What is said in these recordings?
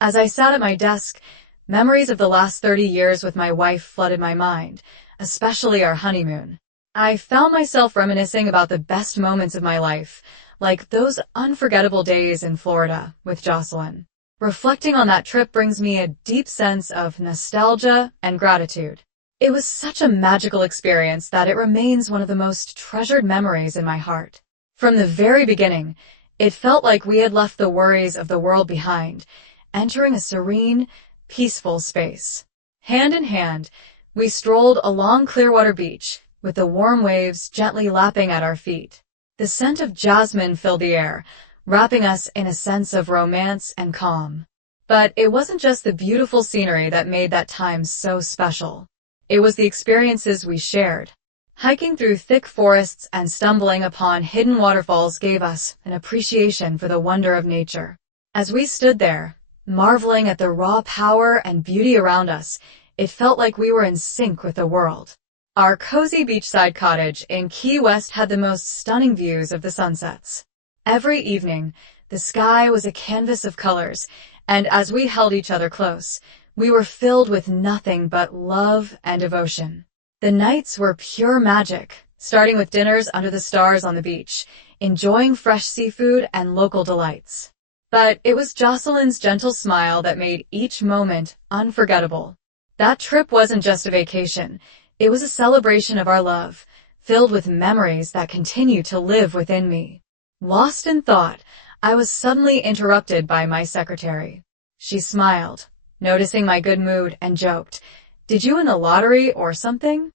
As I sat at my desk, memories of the last 30 years with my wife flooded my mind, especially our honeymoon. I found myself reminiscing about the best moments of my life, like those unforgettable days in Florida with Jocelyn. Reflecting on that trip brings me a deep sense of nostalgia and gratitude. It was such a magical experience that it remains one of the most treasured memories in my heart. From the very beginning, it felt like we had left the worries of the world behind, entering a serene, peaceful space. Hand in hand, we strolled along Clearwater Beach, with the warm waves gently lapping at our feet. The scent of jasmine filled the air, wrapping us in a sense of romance and calm. But it wasn't just the beautiful scenery that made that time so special. It was the experiences we shared. Hiking through thick forests and stumbling upon hidden waterfalls gave us an appreciation for the wonder of nature. As we stood there, marveling at the raw power and beauty around us, it felt like we were in sync with the world. Our cozy beachside cottage in Key West had the most stunning views of the sunsets. Every evening, the sky was a canvas of colors, and as we held each other close, we were filled with nothing but love and devotion. The nights were pure magic, starting with dinners under the stars on the beach, enjoying fresh seafood and local delights. But it was Jocelyn's gentle smile that made each moment unforgettable. That trip wasn't just a vacation, it was a celebration of our love, filled with memories that continue to live within me. Lost in thought, I was suddenly interrupted by my secretary. She smiled, noticing my good mood, and joked, "Did you win the lottery or something?"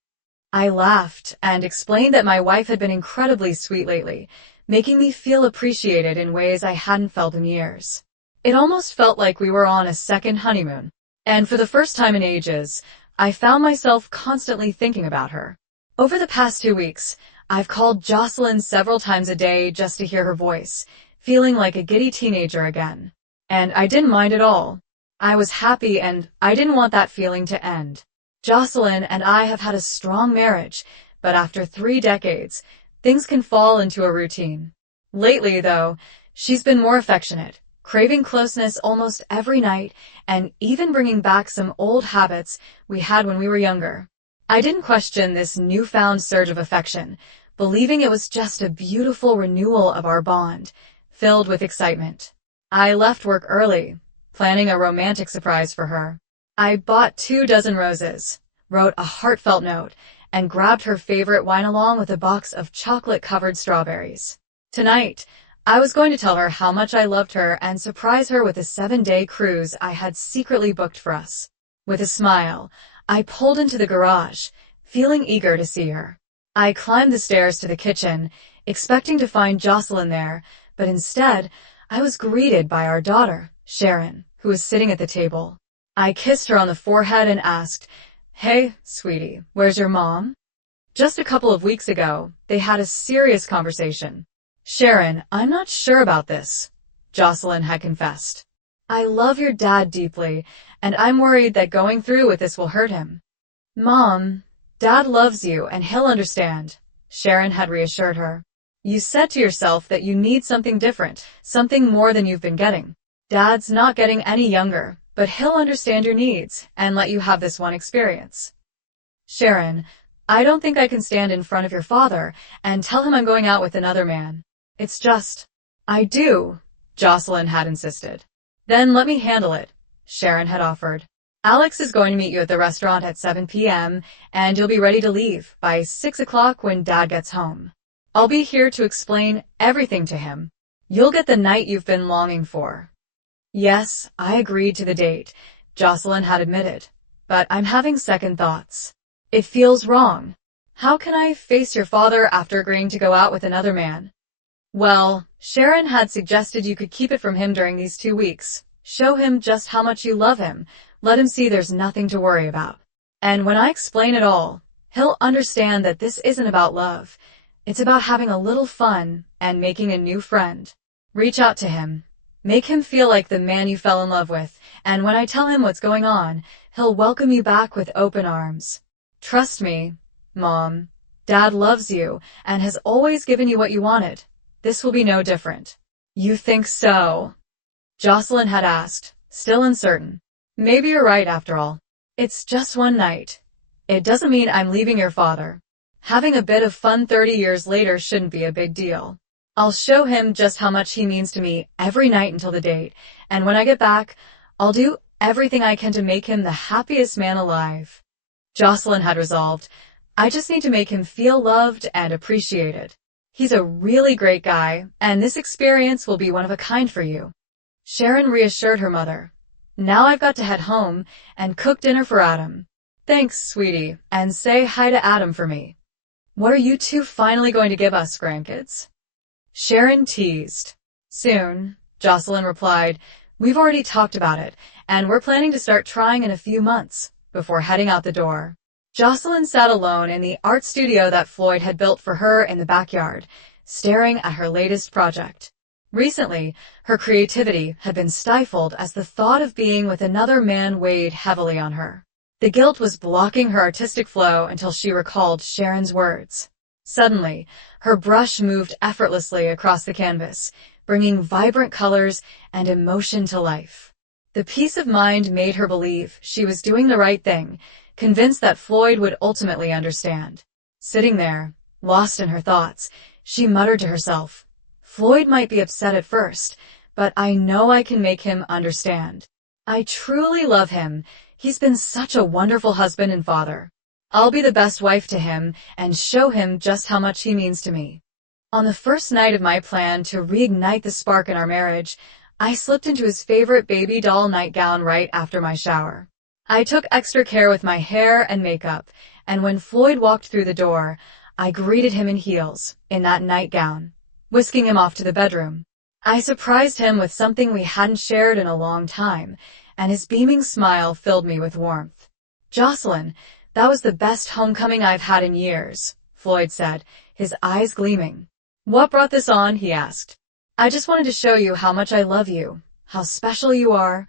I laughed and explained that my wife had been incredibly sweet lately, making me feel appreciated in ways I hadn't felt in years. It almost felt like we were on a second honeymoon, and for the first time in ages, I found myself constantly thinking about her. Over the past 2 weeks, I've called Jocelyn several times a day just to hear her voice, feeling like a giddy teenager again. And I didn't mind at all. I was happy and I didn't want that feeling to end. Jocelyn and I have had a strong marriage, but after 3 decades, things can fall into a routine. Lately, though, she's been more affectionate, craving closeness almost every night, and even bringing back some old habits we had when we were younger. I didn't question this newfound surge of affection, believing it was just a beautiful renewal of our bond, filled with excitement. I left work early, planning a romantic surprise for her. I bought 24 roses, wrote a heartfelt note, and grabbed her favorite wine along with a box of chocolate-covered strawberries. Tonight, I was going to tell her how much I loved her and surprise her with a 7-day cruise I had secretly booked for us. With a smile, I pulled into the garage, feeling eager to see her. I climbed the stairs to the kitchen, expecting to find Jocelyn there, but instead, I was greeted by our daughter, Sharon, who was sitting at the table. I kissed her on the forehead and asked, "Hey, sweetie, where's your mom?" Just a couple of weeks ago, they had a serious conversation. "Sharon, I'm not sure about this," Jocelyn had confessed. "I love your dad deeply, and I'm worried that going through with this will hurt him." "Mom, Dad loves you and he'll understand," Sharon had reassured her. "You said to yourself that you need something different, something more than you've been getting. Dad's not getting any younger, but he'll understand your needs and let you have this one experience." "Sharon, I don't think I can stand in front of your father and tell him I'm going out with another man. It's just—" "I do," Jocelyn had insisted. "Then let me handle it," Sharon had offered. "Alex is going to meet you at the restaurant at 7 p.m., and you'll be ready to leave by 6 o'clock when Dad gets home. I'll be here to explain everything to him. You'll get the night you've been longing for." Yes, I agreed to the date, Jocelyn had admitted, but I'm having second thoughts. It feels wrong. How can I face your father after agreeing to go out with another man? Well, Sharon had suggested you could keep it from him during these 2 weeks. Show him just how much you love him. Let him see there's nothing to worry about. And when I explain it all, he'll understand that this isn't about love. It's about having a little fun and making a new friend. Reach out to him. Make him feel like the man you fell in love with, and when I tell him what's going on, he'll welcome you back with open arms. Trust me, Mom. Dad loves you and has always given you what you wanted. This will be no different. You think so? Jocelyn had asked, still uncertain. Maybe you're right after all. It's just one night. It doesn't mean I'm leaving your father. Having a bit of fun 30 years later shouldn't be a big deal. I'll show him just how much he means to me every night until the date, and when I get back, I'll do everything I can to make him the happiest man alive. Jocelyn had resolved, I just need to make him feel loved and appreciated. He's a really great guy, and this experience will be one of a kind for you. Sharon reassured her mother. Now I've got to head home and cook dinner for Adam. Thanks, sweetie, and say hi to Adam for me. What are you two finally going to give us, grandkids? Sharon teased. Soon, Jocelyn replied. We've already talked about it, and we're planning to start trying in a few months, before heading out the door. Jocelyn sat alone in the art studio that Floyd had built for her in the backyard, staring at her latest project. Recently, her creativity had been stifled as the thought of being with another man weighed heavily on her. The guilt was blocking her artistic flow until she recalled Sharon's words. Suddenly, her brush moved effortlessly across the canvas, bringing vibrant colors and emotion to life. The peace of mind made her believe she was doing the right thing, convinced that Floyd would ultimately understand. Sitting there, lost in her thoughts, she muttered to herself, Floyd might be upset at first, but I know I can make him understand. I truly love him. He's been such a wonderful husband and father. I'll be the best wife to him and show him just how much he means to me. On the first night of my plan to reignite the spark in our marriage, I slipped into his favorite baby doll nightgown right after my shower. I took extra care with my hair and makeup, and when Floyd walked through the door, I greeted him in heels, in that nightgown, whisking him off to the bedroom. I surprised him with something we hadn't shared in a long time, and his beaming smile filled me with warmth. Jocelyn, that was the best homecoming I've had in years, Floyd said, his eyes gleaming. What brought this on? He asked. I just wanted to show you how much I love you, how special you are.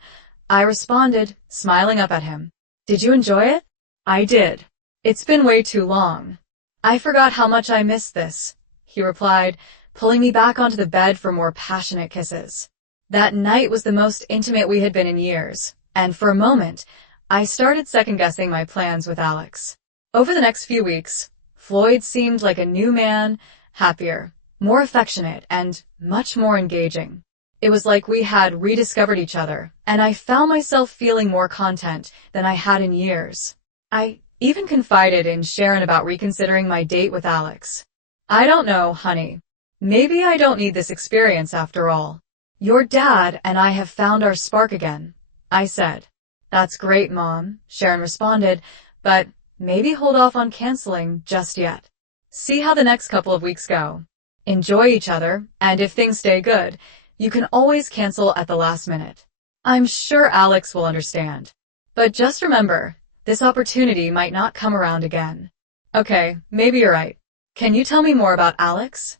I responded, smiling up at him. Did you enjoy it? I did. It's been way too long. I forgot how much I missed this, he replied, pulling me back onto the bed for more passionate kisses. That night was the most intimate we had been in years, and for a moment, I started second-guessing my plans with Alex. Over the next few weeks, Floyd seemed like a new man, happier, more affectionate, and much more engaging. It was like we had rediscovered each other, and I found myself feeling more content than I had in years. I even confided in Sharon about reconsidering my date with Alex. I don't know, honey. Maybe I don't need this experience after all. Your dad and I have found our spark again, I said. That's great, Mom, Sharon responded, but maybe hold off on canceling just yet. See how the next couple of weeks go. Enjoy each other, and if things stay good, you can always cancel at the last minute. I'm sure Alex will understand. But just remember, this opportunity might not come around again. Okay, maybe you're right. Can you tell me more about Alex?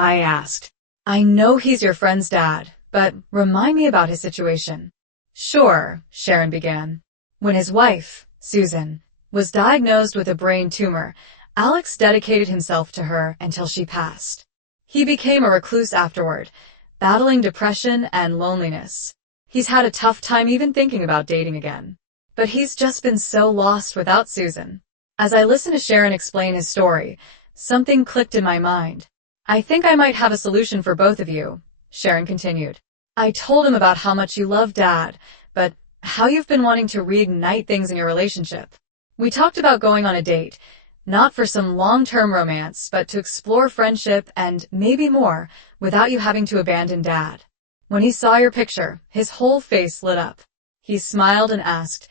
I asked. I know he's your friend's dad, but remind me about his situation. Sure, Sharon began. When his wife, Susan, was diagnosed with a brain tumor, Alex dedicated himself to her until she passed. He became a recluse afterward, battling depression and loneliness. He's had a tough time even thinking about dating again. But he's just been so lost without Susan. As I listened to Sharon explain his story, something clicked in my mind. I think I might have a solution for both of you, Sharon continued. I told him about how much you love Dad, but how you've been wanting to reignite things in your relationship. We talked about going on a date, not for some long-term romance, but to explore friendship and maybe more without you having to abandon Dad. When he saw your picture, his whole face lit up. He smiled and asked,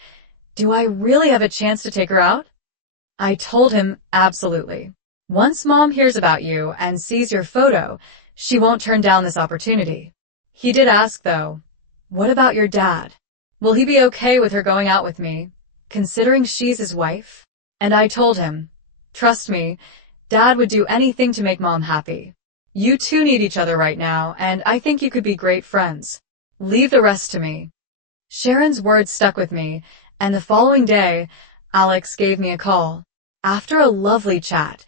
"Do I really have a chance to take her out?" I told him, absolutely. Once Mom hears about you and sees your photo, she won't turn down this opportunity. He did ask, though, what about your dad? Will he be okay with her going out with me, considering she's his wife? And I told him, trust me, Dad would do anything to make Mom happy. You two need each other right now, and I think you could be great friends. Leave the rest to me. Sharon's words stuck with me, and the following day, Alex gave me a call. After a lovely chat,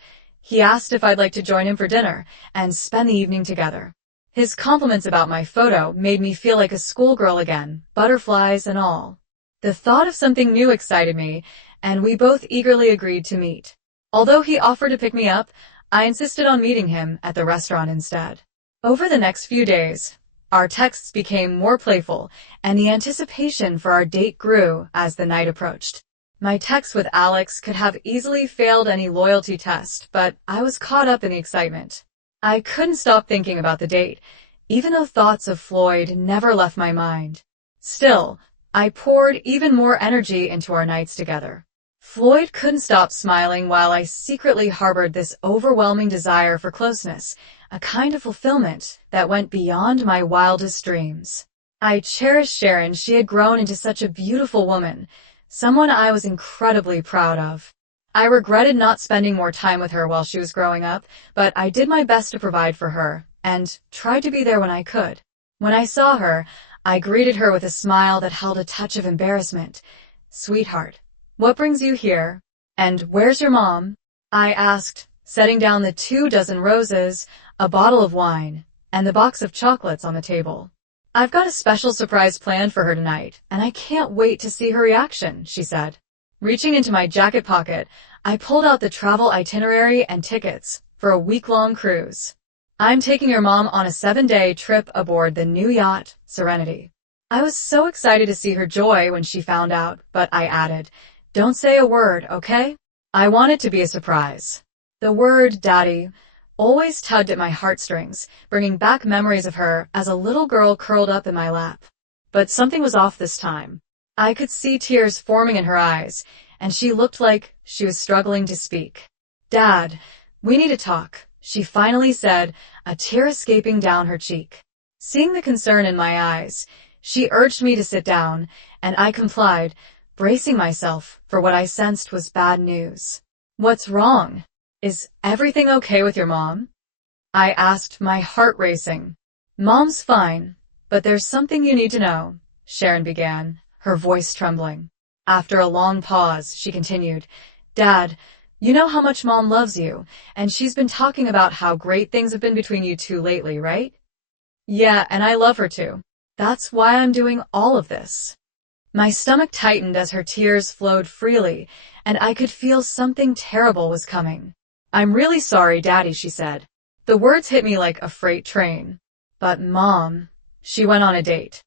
he asked if I'd like to join him for dinner and spend the evening together. His compliments about my photo made me feel like a schoolgirl again, butterflies and all. The thought of something new excited me, and we both eagerly agreed to meet. Although he offered to pick me up, I insisted on meeting him at the restaurant instead. Over the next few days, our texts became more playful, and the anticipation for our date grew as the night approached. My text with Alex could have easily failed any loyalty test, but I was caught up in the excitement. I couldn't stop thinking about the date, even though thoughts of Floyd never left my mind. Still, I poured even more energy into our nights together. Floyd couldn't stop smiling while I secretly harbored this overwhelming desire for closeness, a kind of fulfillment that went beyond my wildest dreams. I cherished Sharon. She had grown into such a beautiful woman, someone I was incredibly proud of. I regretted not spending more time with her while she was growing up, but I did my best to provide for her, and tried to be there when I could. When I saw her, I greeted her with a smile that held a touch of embarrassment. "Sweetheart, what brings you here? And where's your mom?" I asked, setting down the 24 roses, a bottle of wine, and the box of chocolates on the table. "I've got a special surprise planned for her tonight, and I can't wait to see her reaction," she said. Reaching into my jacket pocket, I pulled out the travel itinerary and tickets for a week-long cruise. "I'm taking your mom on a 7-day trip aboard the new yacht, Serenity." I was so excited to see her joy when she found out, but I added, "Don't say a word, okay?" I want it to be a surprise. The word Daddy always tugged at my heartstrings, bringing back memories of her as a little girl curled up in my lap. But something was off this time. I could see tears forming in her eyes, and she looked like she was struggling to speak. "Dad, we need to talk," she finally said, a tear escaping down her cheek. Seeing the concern in my eyes, she urged me to sit down, and I complied, bracing myself for what I sensed was bad news. "What's wrong? Is everything okay with your mom?" I asked, my heart racing. "Mom's fine, but there's something you need to know," Sharon began, her voice trembling. After a long pause, she continued, "Dad, you know how much Mom loves you, and she's been talking about how great things have been between you two lately, right?" "Yeah, and I love her too. That's why I'm doing all of this." My stomach tightened as her tears flowed freely, and I could feel something terrible was coming. "I'm really sorry, Daddy," she said. The words hit me like a freight train. "But Mom, she went on a date."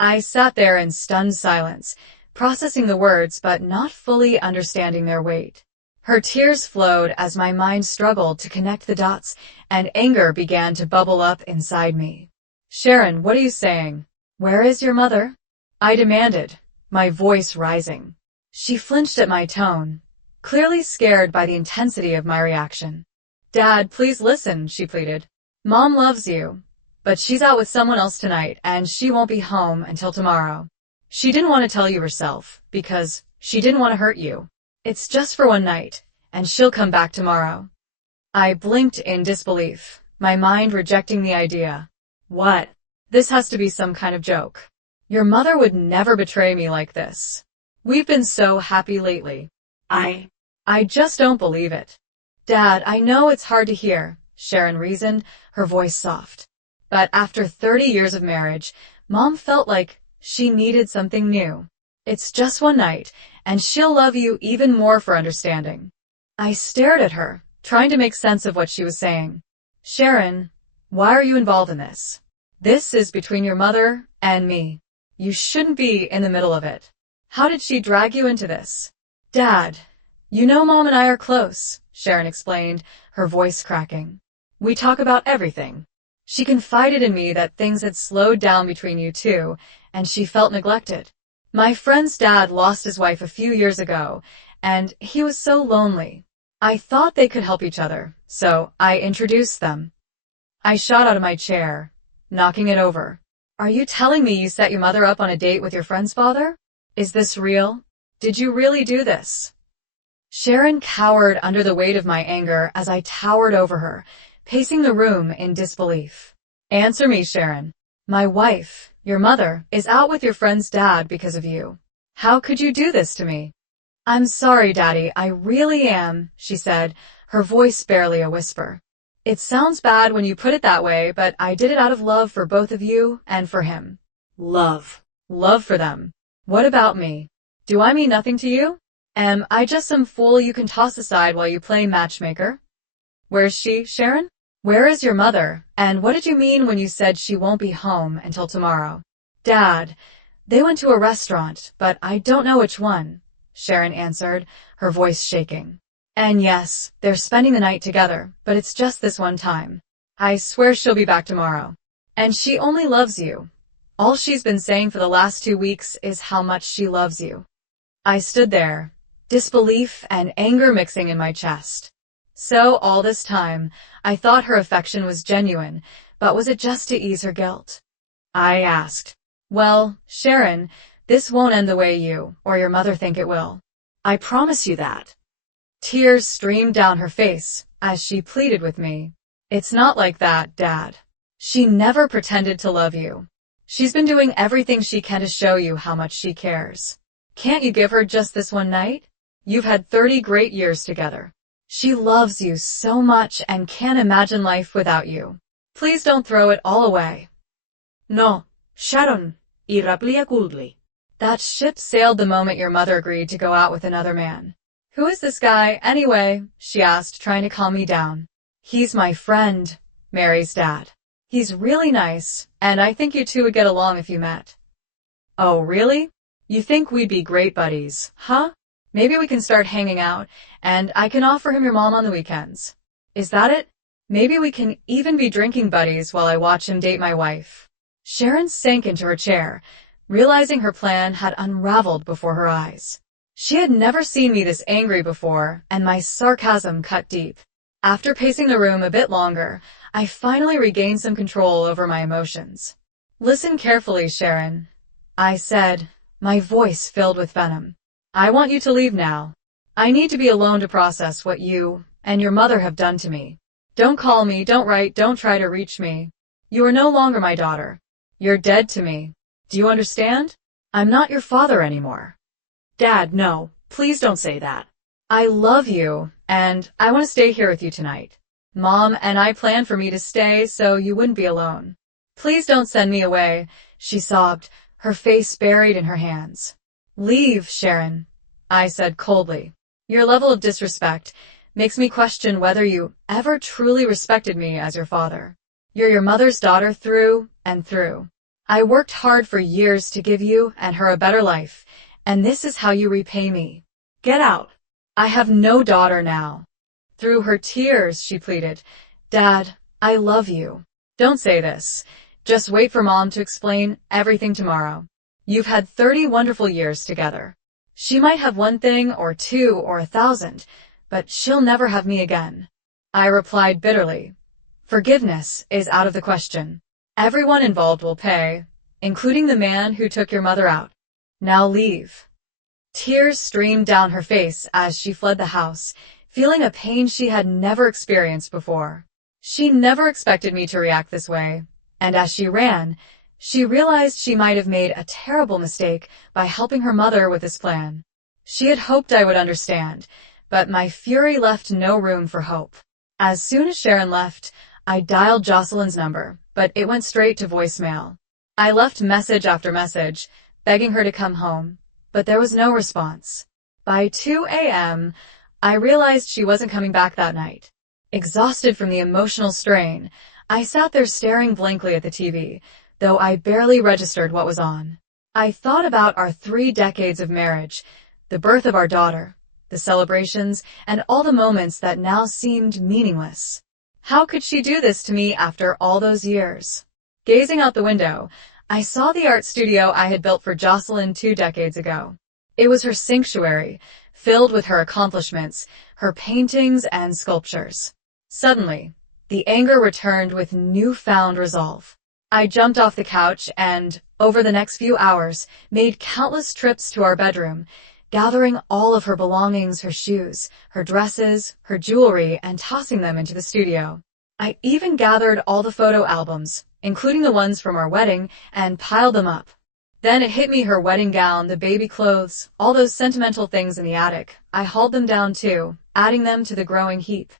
I sat there in stunned silence, processing the words but not fully understanding their weight. Her tears flowed as my mind struggled to connect the dots, and anger began to bubble up inside me. "Sharon, what are you saying? Where is your mother?" I demanded, my voice rising. She flinched at my tone, clearly scared by the intensity of my reaction. "Dad, please listen," she pleaded. "Mom loves you, but she's out with someone else tonight, and she won't be home until tomorrow. She didn't want to tell you herself, because she didn't want to hurt you. It's just for one night, and she'll come back tomorrow." I blinked in disbelief, my mind rejecting the idea. "What? This has to be some kind of joke. Your mother would never betray me like this. We've been so happy lately. I just don't believe it." "Dad, I know it's hard to hear," Sharon reasoned, her voice soft. "But after 30 years of marriage, Mom felt like she needed something new. It's just one night, and she'll love you even more for understanding." I stared at her, trying to make sense of what she was saying. "Sharon, why are you involved in this? This is between your mother and me. You shouldn't be in the middle of it. How did she drag you into this?" "Dad, you know Mom and I are close," Sharon explained, her voice cracking. "We talk about everything. She confided in me that things had slowed down between you two, and she felt neglected. My friend's dad lost his wife a few years ago, and he was so lonely. I thought they could help each other, so I introduced them." I shot out of my chair, knocking it over. "Are you telling me you set your mother up on a date with your friend's father? Is this real? Did you really do this?" Sharon cowered under the weight of my anger as I towered over her, pacing the room in disbelief. "Answer me, Sharon. My wife, your mother, is out with your friend's dad because of you. How could you do this to me?" "I'm sorry, Daddy, I really am," she said, her voice barely a whisper. It sounds bad when you put it that way, but I did it out of love for both of you and for him. Love. Love for them. What about me? Do I mean nothing to you? Am I just some fool you can toss aside while you play matchmaker? Where's she, Sharon? Where is your mother? And what did you mean when you said she won't be home until tomorrow? Dad, they went to a restaurant, but I don't know which one, Sharon answered, her voice shaking. And yes, they're spending the night together, but it's just this one time. I swear she'll be back tomorrow. And she only loves you. All she's been saying for the last 2 weeks is how much she loves you. I stood there, disbelief and anger mixing in my chest. So all this time, I thought her affection was genuine, but was it just to ease her guilt? I asked. Well, Sharon, this won't end the way you or your mother think it will. I promise you that. Tears streamed down her face as she pleaded with me. It's not like that, Dad. She never pretended to love you. She's been doing everything she can to show you how much she cares. Can't you give her just this one night? You've had 30 great years together. She loves you so much and can't imagine life without you. Please don't throw it all away. No, Sharon, irraplia coldly. That ship sailed the moment your mother agreed to go out with another man. Who is this guy, anyway? She asked, trying to calm me down. He's my friend, Mary's dad. He's really nice, and I think you two would get along if you met. Oh, really? You think we'd be great buddies, huh? Maybe we can start hanging out, and I can offer him your mom on the weekends. Is that it? Maybe we can even be drinking buddies while I watch him date my wife. Sharon sank into her chair, realizing her plan had unraveled before her eyes. She had never seen me this angry before, and my sarcasm cut deep. After pacing the room a bit longer, I finally regained some control over my emotions. Listen carefully, Sharon, I said, my voice filled with venom. I want you to leave now. I need to be alone to process what you and your mother have done to me. Don't call me, don't write, don't try to reach me. You are no longer my daughter. You're dead to me. Do you understand? I'm not your father anymore. Dad, no, please don't say that. I love you, and I want to stay here with you tonight. Mom and I planned for me to stay so you wouldn't be alone. Please don't send me away, she sobbed, her face buried in her hands. Leave, Sharon, I said coldly. Your level of disrespect makes me question whether you ever truly respected me as your father. You're your mother's daughter through and through. I worked hard for years to give you and her a better life, and this is how you repay me. Get out. I have no daughter now. Through her tears, she pleaded, Dad, I love you. Don't say this. Just wait for Mom to explain everything tomorrow. You've had 30 wonderful years together. She might have one thing or two or 1,000, but she'll never have me again. I replied bitterly. Forgiveness is out of the question. Everyone involved will pay, including the man who took your mother out. Now leave. Tears streamed down her face as she fled the house, feeling a pain she had never experienced before. She never expected me to react this way, and as she ran, she realized she might have made a terrible mistake by helping her mother with this plan. She had hoped I would understand, but my fury left no room for hope. As soon as Sharon left, I dialed Jocelyn's number, but it went straight to voicemail. I left message after message, begging her to come home, but there was no response. By 2 a.m., I realized she wasn't coming back that night. Exhausted from the emotional strain, I sat there staring blankly at the TV, though I barely registered what was on. I thought about our 3 decades of marriage, the birth of our daughter, the celebrations, and all the moments that now seemed meaningless. How could she do this to me after all those years? Gazing out the window, I saw the art studio I had built for Jocelyn 2 decades ago. It was her sanctuary, filled with her accomplishments, her paintings and sculptures. Suddenly, the anger returned with newfound resolve. I jumped off the couch and, over the next few hours, made countless trips to our bedroom, gathering all of her belongings, her shoes, her dresses, her jewelry, and tossing them into the studio. I even gathered all the photo albums, including the ones from our wedding, and piled them up. Then it hit me, her wedding gown, the baby clothes, all those sentimental things in the attic. I hauled them down too, adding them to the growing heap.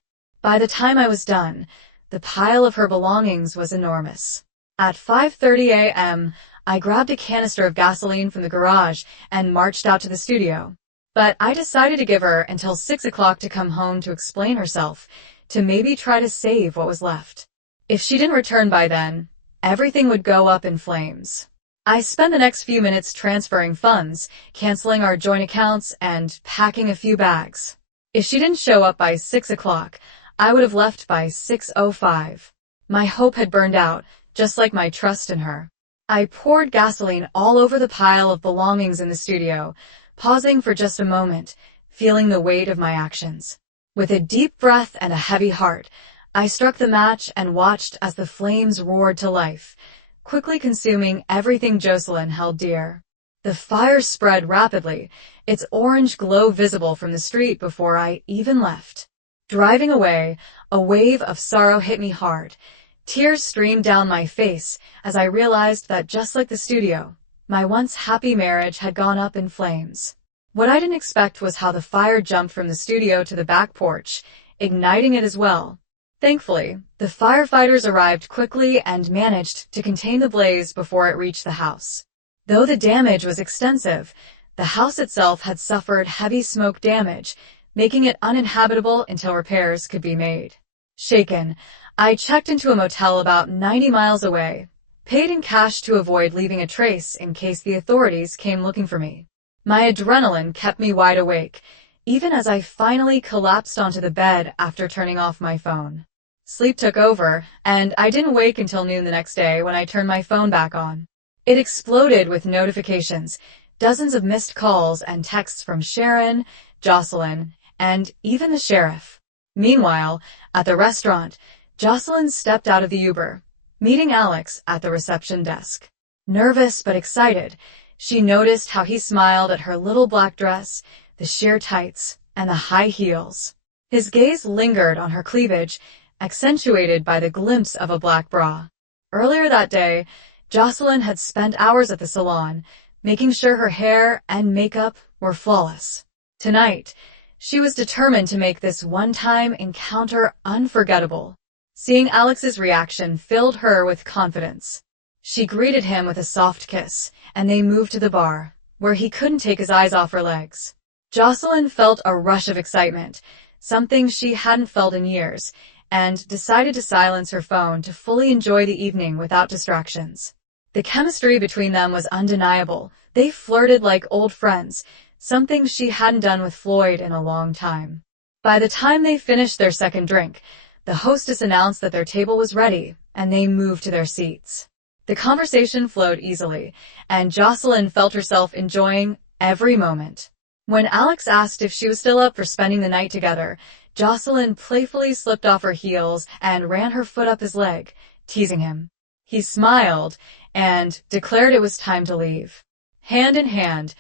By the time I was done, The pile of her belongings was enormous. At 5:30 a.m., I grabbed a canister of gasoline from the garage and marched out to the studio. But I decided to give her until 6 o'clock to come home to explain herself, to maybe try to save what was left. If she didn't return by then, everything would go up in flames. I spent the next few minutes transferring funds, canceling our joint accounts, and packing a few bags. If she didn't show up by 6 o'clock, I would have left by 6:05. My hope had burned out, just like my trust in her. I poured gasoline all over the pile of belongings in the studio, pausing for just a moment, feeling the weight of my actions. With a deep breath and a heavy heart, I struck the match and watched as the flames roared to life, quickly consuming everything Jocelyn held dear. The fire spread rapidly, its orange glow visible from the street before I even left. Driving away, a wave of sorrow hit me hard. Tears streamed down my face as I realized that just like the studio, my once happy marriage had gone up in flames. What I didn't expect was how the fire jumped from the studio to the back porch, igniting it as well. Thankfully, the firefighters arrived quickly and managed to contain the blaze before it reached the house. Though the damage was extensive, the house itself had suffered heavy smoke damage, making it uninhabitable until repairs could be made. Shaken, I checked into a motel about 90 miles away, paid in cash to avoid leaving a trace in case the authorities came looking for me. My adrenaline kept me wide awake, even as I finally collapsed onto the bed after turning off my phone. Sleep took over, and I didn't wake until noon the next day when I turned my phone back on. It exploded with notifications, dozens of missed calls and texts from Sharon, Jocelyn, and even the sheriff. Meanwhile, at the restaurant, Jocelyn stepped out of the Uber, meeting Alex at the reception desk. Nervous but excited, she noticed how he smiled at her little black dress, the sheer tights, and the high heels. His gaze lingered on her cleavage, accentuated by the glimpse of a black bra. Earlier that day, Jocelyn had spent hours at the salon, making sure her hair and makeup were flawless. Tonight, she was determined to make this one-time encounter unforgettable. Seeing Alex's reaction filled her with confidence. She greeted him with a soft kiss, and they moved to the bar, where he couldn't take his eyes off her legs. Jocelyn felt a rush of excitement, something she hadn't felt in years, and decided to silence her phone to fully enjoy the evening without distractions. The chemistry between them was undeniable. They flirted like old friends, something she hadn't done with Floyd in a long time. By the time they finished their second drink, the hostess announced that their table was ready, and they moved to their seats. The conversation flowed easily, and Jocelyn felt herself enjoying every moment. When Alex asked if she was still up for spending the night together, Jocelyn playfully slipped off her heels and ran her foot up his leg, teasing him. He smiled and declared it was time to leave. Hand in hand,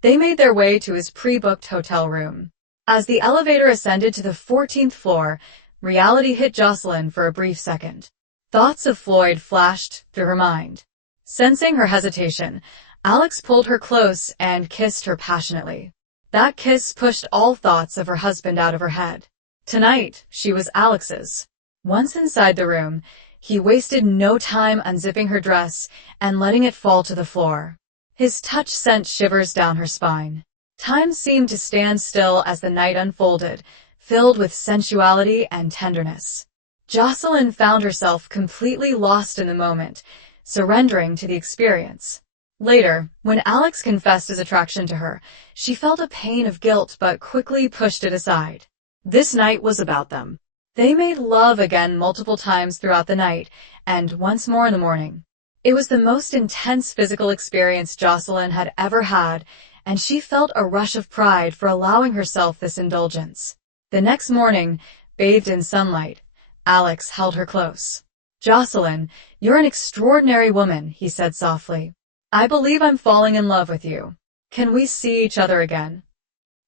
they made their way to his pre-booked hotel room. As the elevator ascended to the 14th floor, reality hit Jocelyn for a brief second. Thoughts of Floyd flashed through her mind. Sensing her hesitation, Alex pulled her close and kissed her passionately. That kiss pushed all thoughts of her husband out of her head. Tonight, she was Alex's. Once inside the room, he wasted no time unzipping her dress and letting it fall to the floor. His touch sent shivers down her spine. Time seemed to stand still as the night unfolded, filled with sensuality and tenderness. Jocelyn found herself completely lost in the moment, surrendering to the experience. Later, when Alex confessed his attraction to her, she felt a pain of guilt but quickly pushed it aside. This night was about them. They made love again multiple times throughout the night, and once more in the morning. It was the most intense physical experience Jocelyn had ever had, and she felt a rush of pride for allowing herself this indulgence. The next morning, bathed in sunlight, Alex held her close. "Jocelyn, you're an extraordinary woman," he said softly. "I believe I'm falling in love with you. Can we see each other again?"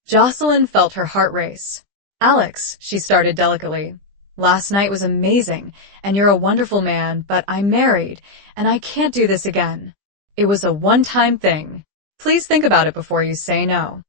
Jocelyn felt her heart race. "Alex," she started delicately, "last night was amazing, and you're a wonderful man, but I'm married, and I can't do this again. It was a one-time thing. Please think about it before you say no."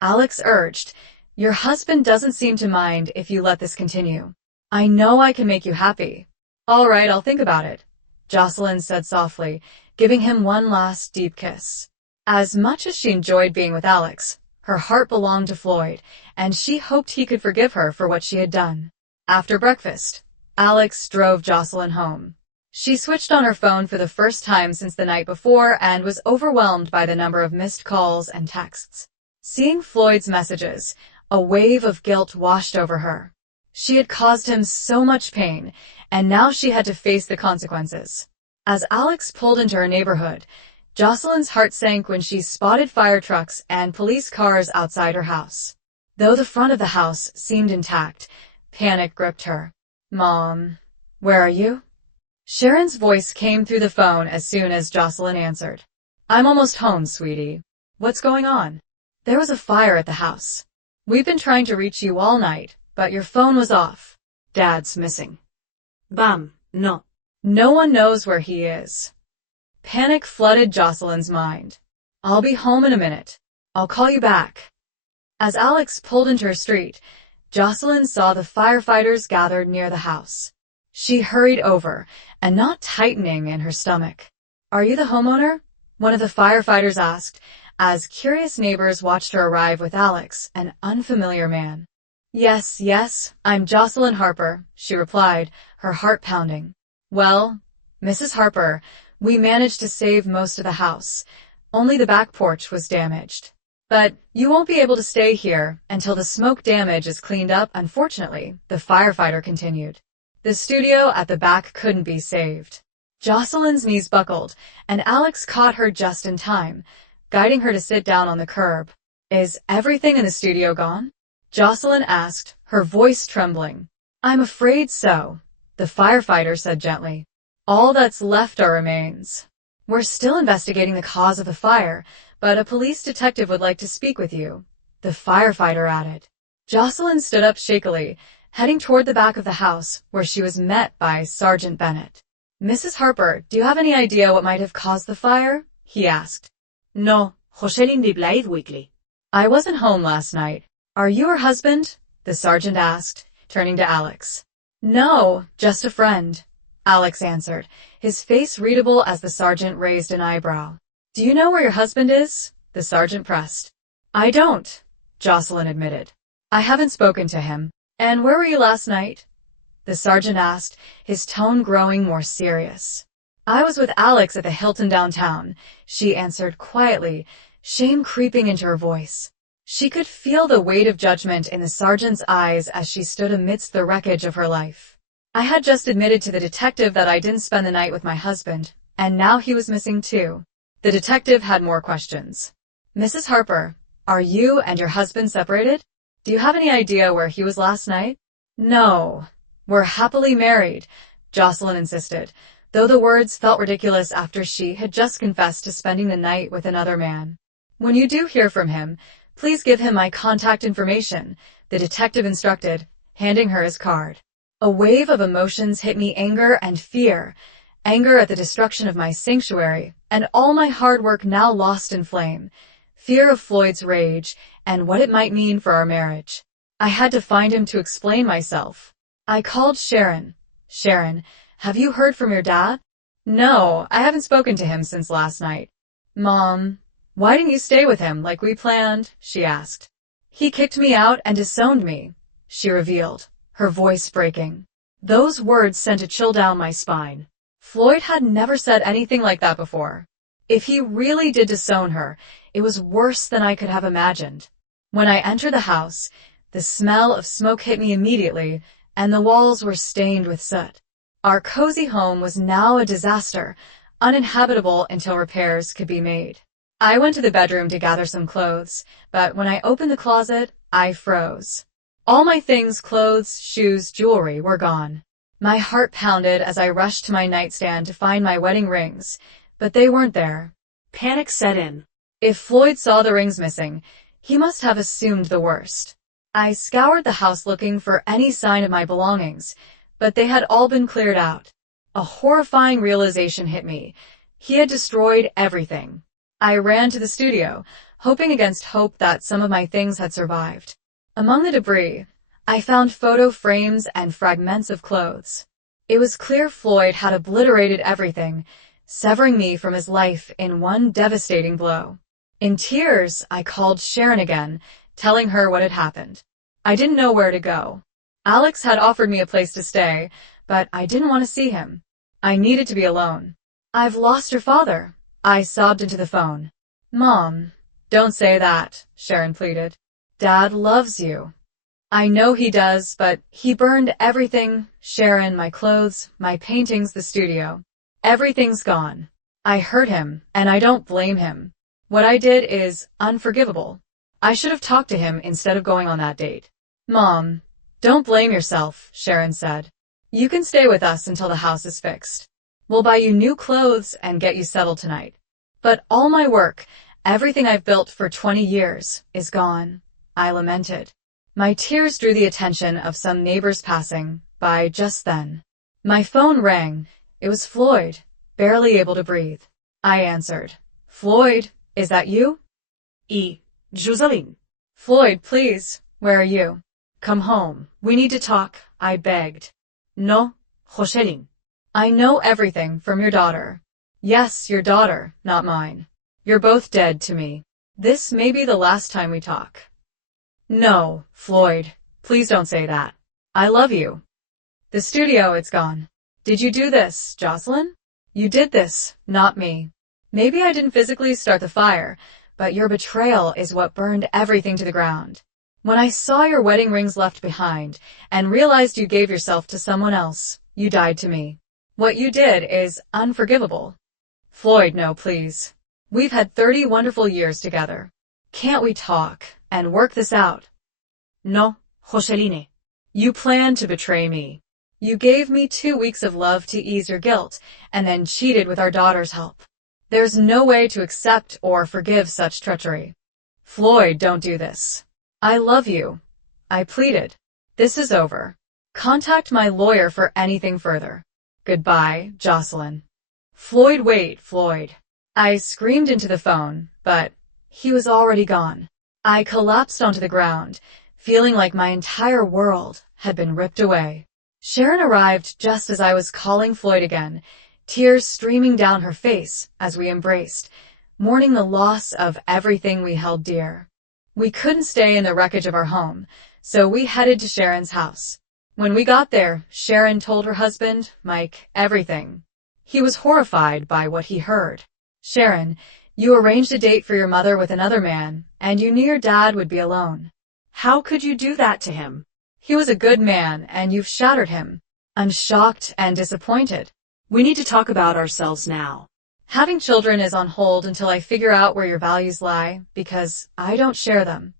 Alex urged, "Your husband doesn't seem to mind if you let this continue. I know I can make you happy. All right, I'll think about it, Jocelyn said softly, giving him one last deep kiss. As much as she enjoyed being with Alex, her heart belonged to Floyd, and she hoped he could forgive her for what she had done. After breakfast, Alex drove Jocelyn home. She switched on her phone for the first time since the night before and was overwhelmed by the number of missed calls and texts. Seeing Floyd's messages, a wave of guilt washed over her. She had caused him so much pain, and now she had to face the consequences. As Alex pulled into her neighborhood, Jocelyn's heart sank when she spotted fire trucks and police cars outside her house. Though the front of the house seemed intact, panic gripped her. "Mom, where are you?" Sharon's voice came through the phone as soon as Jocelyn answered. "I'm almost home, sweetie. What's going on?" "There was a fire at the house. We've been trying to reach you all night, but your phone was off. Dad's missing." Bam, no. No one knows where he is. Panic flooded Jocelyn's mind. "I'll be home in a minute. I'll call you back." As Alex pulled into her street, Jocelyn saw the firefighters gathered near the house. She hurried over, a knot tightening in her stomach. "Are you the homeowner?" one of the firefighters asked, as curious neighbors watched her arrive with Alex, an unfamiliar man. Yes, I'm Jocelyn Harper," she replied, her heart pounding. "Well, Mrs. Harper, we managed to save most of the house. Only the back porch was damaged. But you won't be able to stay here until the smoke damage is cleaned up, unfortunately," the firefighter continued. "The studio at the back couldn't be saved." Jocelyn's knees buckled, and Alex caught her just in time, guiding her to sit down on the curb. "Is everything in the studio gone?" Jocelyn asked, her voice trembling. "I'm afraid so," the firefighter said gently. "All that's left are remains. We're still investigating the cause of the fire, but a police detective would like to speak with you," the firefighter added. Jocelyn stood up shakily, heading toward the back of the house, where she was met by Sergeant Bennett. "Mrs. Harper, do you have any idea what might have caused the fire?" he asked. No, Jocelyn de Blythe-Weekly. "I wasn't home last night. Are you her husband?" the sergeant asked, turning to Alex. "No, just a friend," Alex answered, his face readable as the sergeant raised an eyebrow. "Do you know where your husband is?" the sergeant pressed. "I don't," Jocelyn admitted. "I haven't spoken to him." "And where were you last night?" the sergeant asked, his tone growing more serious. "I was with Alex at the Hilton downtown," she answered quietly, shame creeping into her voice. She could feel the weight of judgment in the sergeant's eyes as she stood amidst the wreckage of her life. "I had just admitted to the detective that I didn't spend the night with my husband, and now he was missing too." The detective had more questions. "Mrs. Harper, are you and your husband separated? Do you have any idea where he was last night?" "No, we're happily married," Jocelyn insisted, though the words felt ridiculous after she had just confessed to spending the night with another man. "When you do hear from him, please give him my contact information," the detective instructed, handing her his card. A wave of emotions hit me, anger and fear. Anger at the destruction of my sanctuary, and all my hard work now lost in flame. Fear of Floyd's rage, and what it might mean for our marriage. I had to find him to explain myself. I called Sharon. "Sharon, have you heard from your dad?" "No, I haven't spoken to him since last night." "Mom, why didn't you stay with him like we planned?" she asked. "He kicked me out and disowned me," she revealed, her voice breaking. Those words sent a chill down my spine. Floyd had never said anything like that before. If he really did disown her, it was worse than I could have imagined. When I entered the house, the smell of smoke hit me immediately, and the walls were stained with soot. Our cozy home was now a disaster, uninhabitable until repairs could be made. I went to the bedroom to gather some clothes, but when I opened the closet, I froze. All my things, clothes, shoes, jewelry, were gone. My heart pounded as I rushed to my nightstand to find my wedding rings, but they weren't there. Panic set in. If Floyd saw the rings missing, he must have assumed the worst. I scoured the house looking for any sign of my belongings, but they had all been cleared out. A horrifying realization hit me. He had destroyed everything. I ran to the studio, hoping against hope that some of my things had survived. Among the debris, I found photo frames and fragments of clothes. It was clear Floyd had obliterated everything, severing me from his life in one devastating blow. In tears, I called Sharon again, telling her what had happened. I didn't know where to go. Alex had offered me a place to stay, but I didn't want to see him. I needed to be alone. I've lost your father, I sobbed into the phone. Mom, don't say that, Sharon pleaded. Dad loves you. I know he does, but he burned everything, Sharon, my clothes, my paintings, the studio. Everything's gone. I hurt him, and I don't blame him. What I did is unforgivable. I should have talked to him instead of going on that date. Mom, don't blame yourself, Sharon said. You can stay with us until the house is fixed. We'll buy you new clothes and get you settled tonight. But all my work, everything I've built for 20 years, is gone, I lamented. My tears drew the attention of some neighbors passing by just then. My phone rang. It was Floyd, barely able to breathe. I answered. Floyd, is that you? Jocelyn. Floyd, please, where are you? Come home. We need to talk, I begged. No, Jocelyn. I know everything from your daughter. Yes, your daughter, not mine. You're both dead to me. This may be the last time we talk. No, Floyd, please don't say that. I love you. The studio, it's gone. Did you do this, Jocelyn? You did this, not me. Maybe I didn't physically start the fire, but your betrayal is what burned everything to the ground. When I saw your wedding rings left behind and realized you gave yourself to someone else, you died to me. What you did is unforgivable. Floyd, no, please. We've had 30 wonderful years together. Can't we talk and work this out? No, Jocelyn. You planned to betray me. You gave me 2 weeks of love to ease your guilt, and then cheated with our daughter's help. There's no way to accept or forgive such treachery. Floyd, don't do this. I love you. I pleaded. This is over. Contact my lawyer for anything further. Goodbye, Jocelyn. Floyd, wait, Floyd. I screamed into the phone, but he was already gone. I collapsed onto the ground, feeling like my entire world had been ripped away. Sharon arrived just as I was calling Floyd again, tears streaming down her face as we embraced, mourning the loss of everything we held dear. We couldn't stay in the wreckage of our home, so we headed to Sharon's house. When we got there, Sharon told her husband, Mike, everything. He was horrified by what he heard. Sharon, you arranged a date for your mother with another man, and you knew your dad would be alone. How could you do that to him? He was a good man, and you've shattered him. I'm shocked and disappointed. We need to talk about ourselves now. Having children is on hold until I figure out where your values lie, because I don't share them.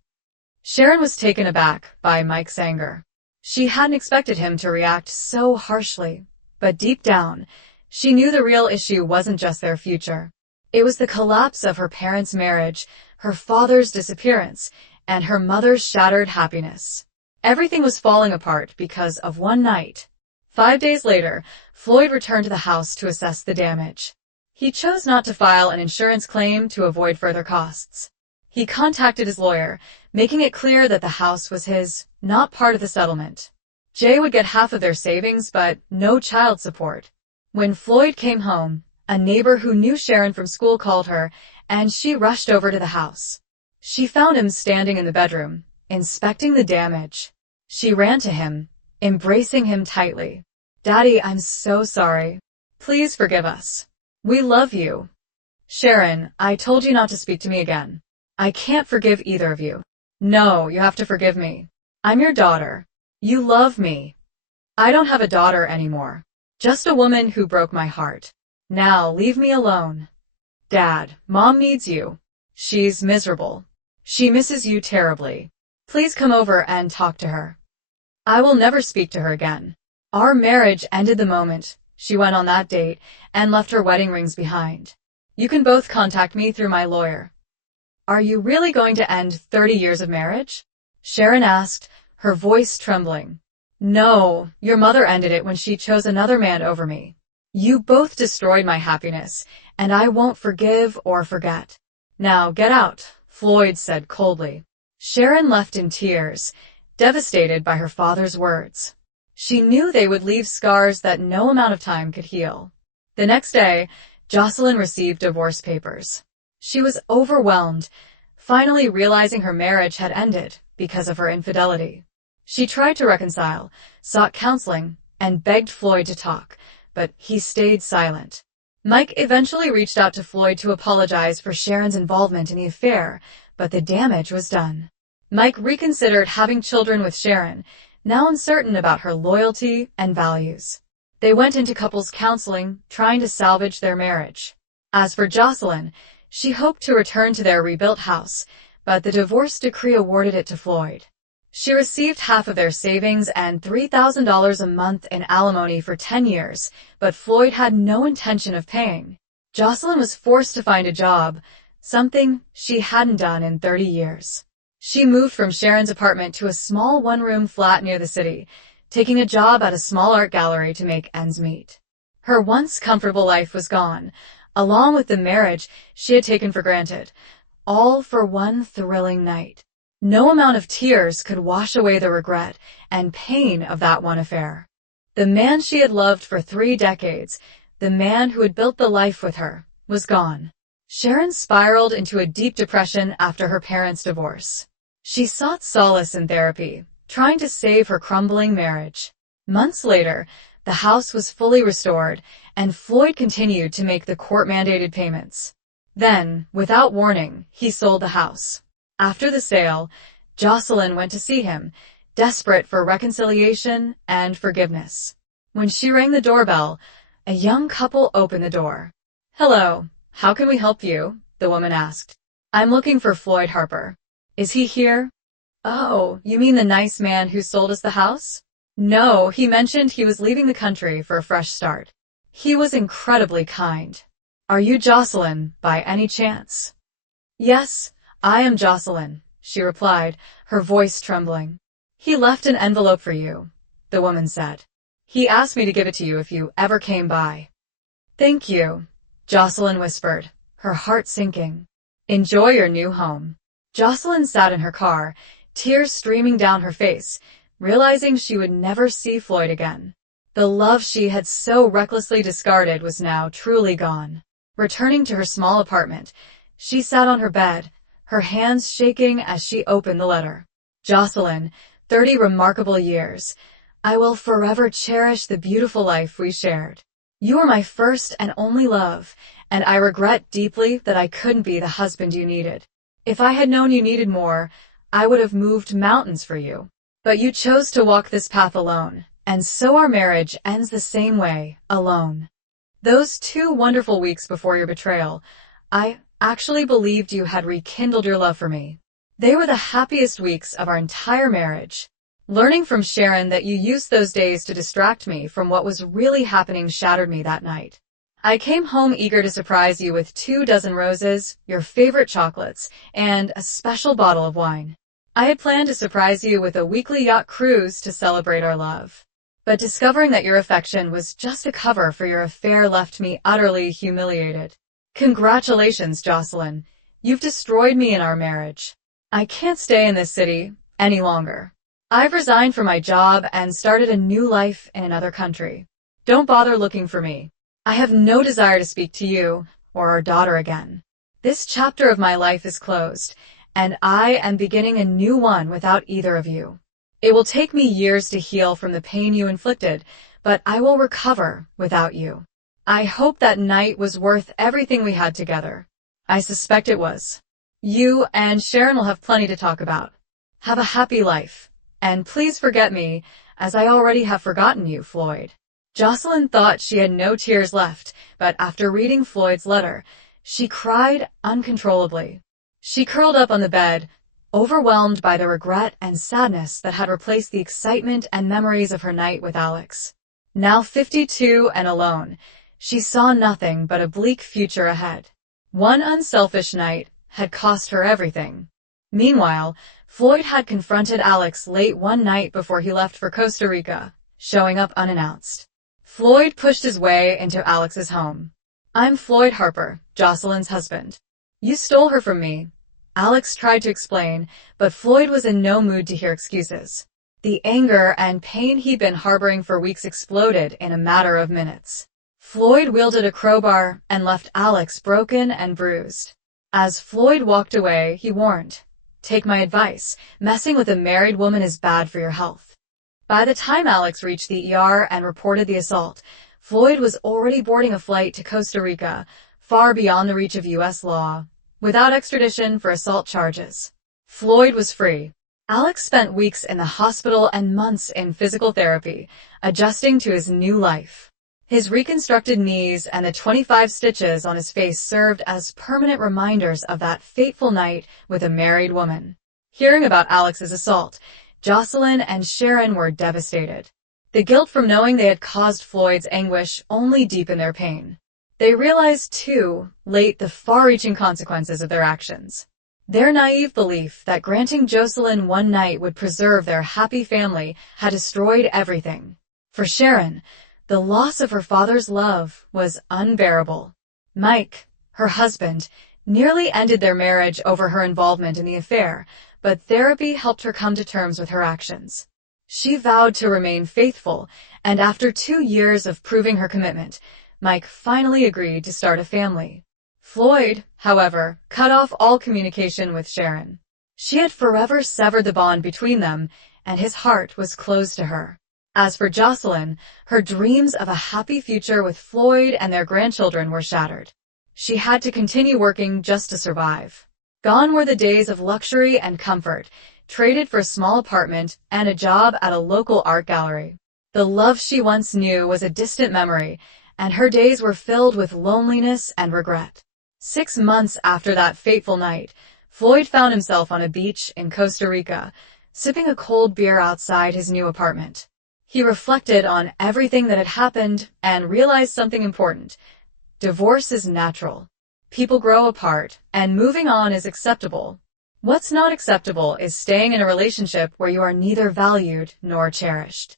Sharon was taken aback by Mike's anger. She hadn't expected him to react so harshly, but deep down, she knew the real issue wasn't just their future. It was the collapse of her parents' marriage, her father's disappearance, and her mother's shattered happiness. Everything was falling apart because of one night. 5 days later, Floyd returned to the house to assess the damage. He chose not to file an insurance claim to avoid further costs. He contacted his lawyer, making it clear that the house was his, not part of the settlement. Jay would get half of their savings, but no child support. When Floyd came home, a neighbor who knew Sharon from school called her, and she rushed over to the house. She found him standing in the bedroom, inspecting the damage. She ran to him, embracing him tightly. Daddy, I'm so sorry. Please forgive us. We love you. Sharon, I told you not to speak to me again. I can't forgive either of you. No, you have to forgive me. I'm your daughter. You love me. I don't have a daughter anymore. Just a woman who broke my heart. Now leave me alone. Dad, Mom needs you. She's miserable. She misses you terribly. Please come over and talk to her. I will never speak to her again. Our marriage ended the moment she went on that date and left her wedding rings behind. You can both contact me through my lawyer. Are you really going to end 30 years of marriage? Sharon asked, her voice trembling. No, your mother ended it when she chose another man over me. You both destroyed my happiness, and I won't forgive or forget. Now get out, Floyd said coldly. Sharon left in tears, devastated by her father's words. She knew they would leave scars that no amount of time could heal. The next day, Jocelyn received divorce papers. She was overwhelmed, finally realizing her marriage had ended because of her infidelity. She tried to reconcile, sought counseling, and begged Floyd to talk, but he stayed silent. Mike eventually reached out to Floyd to apologize for Sharon's involvement in the affair, but the damage was done. Mike reconsidered having children with Sharon, now uncertain about her loyalty and values. They went into couples counseling, trying to salvage their marriage. As for Jocelyn, she hoped to return to their rebuilt house, but the divorce decree awarded it to Floyd. She received half of their savings and $3,000 a month in alimony for 10 years, but Floyd had no intention of paying. Jocelyn was forced to find a job, something she hadn't done in 30 years. She moved from Sharon's apartment to a small one-room flat near the city, taking a job at a small art gallery to make ends meet. Her once comfortable life was gone, along with the marriage she had taken for granted, all for one thrilling night. No amount of tears could wash away the regret and pain of that one affair. The man she had loved for 3 decades, the man who had built the life with her, was gone. Sharon spiraled into a deep depression after her parents' divorce. She sought solace in therapy, trying to save her crumbling marriage. Months later, the house was fully restored, and Floyd continued to make the court-mandated payments. Then, without warning, he sold the house. After the sale, Jocelyn went to see him, desperate for reconciliation and forgiveness. When she rang the doorbell, a young couple opened the door. "Hello, how can we help you?" the woman asked. "I'm looking for Floyd Harper. Is he here?" "Oh, you mean the nice man who sold us the house?" "No, he mentioned he was leaving the country for a fresh start. He was incredibly kind. Are you Jocelyn, by any chance?" "Yes, I am Jocelyn," she replied, her voice trembling. "He left an envelope for you," the woman said. "He asked me to give it to you if you ever came by." "Thank you," Jocelyn whispered, her heart sinking. "Enjoy your new home." Jocelyn sat in her car, tears streaming down her face, realizing she would never see Floyd again. The love she had so recklessly discarded was now truly gone. Returning to her small apartment, she sat on her bed, her hands shaking as she opened the letter. "Jocelyn, 30 remarkable years. I will forever cherish the beautiful life we shared. You are my first and only love, and I regret deeply that I couldn't be the husband you needed. If I had known you needed more, I would have moved mountains for you. But you chose to walk this path alone, and so our marriage ends the same way, alone. Those 2 wonderful weeks before your betrayal, I actually believed you had rekindled your love for me. They were the happiest weeks of our entire marriage. Learning from Sharon that you used those days to distract me from what was really happening shattered me that night. I came home eager to surprise you with 2 dozen roses, your favorite chocolates, and a special bottle of wine. I had planned to surprise you with a weekly yacht cruise to celebrate our love. But discovering that your affection was just a cover for your affair left me utterly humiliated. Congratulations, Jocelyn. You've destroyed me in our marriage. I can't stay in this city any longer. I've resigned from my job and started a new life in another country. Don't bother looking for me. I have no desire to speak to you or our daughter again. This chapter of my life is closed, and I am beginning a new one without either of you. It will take me years to heal from the pain you inflicted, but I will recover without you. I hope that night was worth everything we had together. I suspect it was. You and Sharon will have plenty to talk about. Have a happy life, and please forget me, as I already have forgotten you, Floyd." Jocelyn thought she had no tears left, but after reading Floyd's letter, she cried uncontrollably. She curled up on the bed, overwhelmed by the regret and sadness that had replaced the excitement and memories of her night with Alex. Now 52 and alone, she saw nothing but a bleak future ahead. One unselfish night had cost her everything. Meanwhile, Floyd had confronted Alex late one night before he left for Costa Rica, showing up unannounced. Floyd pushed his way into Alex's home. "I'm Floyd Harper, Jocelyn's husband. You stole her from me." Alex tried to explain, but Floyd was in no mood to hear excuses. The anger and pain he'd been harboring for weeks exploded in a matter of minutes. Floyd wielded a crowbar and left Alex broken and bruised. As Floyd walked away, he warned, "Take my advice. Messing with a married woman is bad for your health." By the time Alex reached the ER and reported the assault, Floyd was already boarding a flight to Costa Rica, far beyond the reach of U.S. law, without extradition for assault charges. Floyd was free. Alex spent weeks in the hospital and months in physical therapy, adjusting to his new life. His reconstructed knees and the 25 stitches on his face served as permanent reminders of that fateful night with a married woman. Hearing about Alex's assault, Jocelyn and Sharon were devastated. The guilt from knowing they had caused Floyd's anguish only deepened their pain. They realized, too, late, the far-reaching consequences of their actions. Their naive belief that granting Jocelyn one night would preserve their happy family had destroyed everything. For Sharon, the loss of her father's love was unbearable. Mike, her husband, nearly ended their marriage over her involvement in the affair, but therapy helped her come to terms with her actions. She vowed to remain faithful, and after 2 years of proving her commitment, Mike finally agreed to start a family. Floyd, however, cut off all communication with Sharon. She had forever severed the bond between them, and his heart was closed to her. As for Jocelyn, her dreams of a happy future with Floyd and their grandchildren were shattered. She had to continue working just to survive. Gone were the days of luxury and comfort, traded for a small apartment and a job at a local art gallery. The love she once knew was a distant memory, and her days were filled with loneliness and regret. 6 months after that fateful night, Floyd found himself on a beach in Costa Rica, sipping a cold beer outside his new apartment. He reflected on everything that had happened and realized something important. Divorce is natural. People grow apart, and moving on is acceptable. What's not acceptable is staying in a relationship where you are neither valued nor cherished.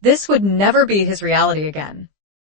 This would never be his reality again.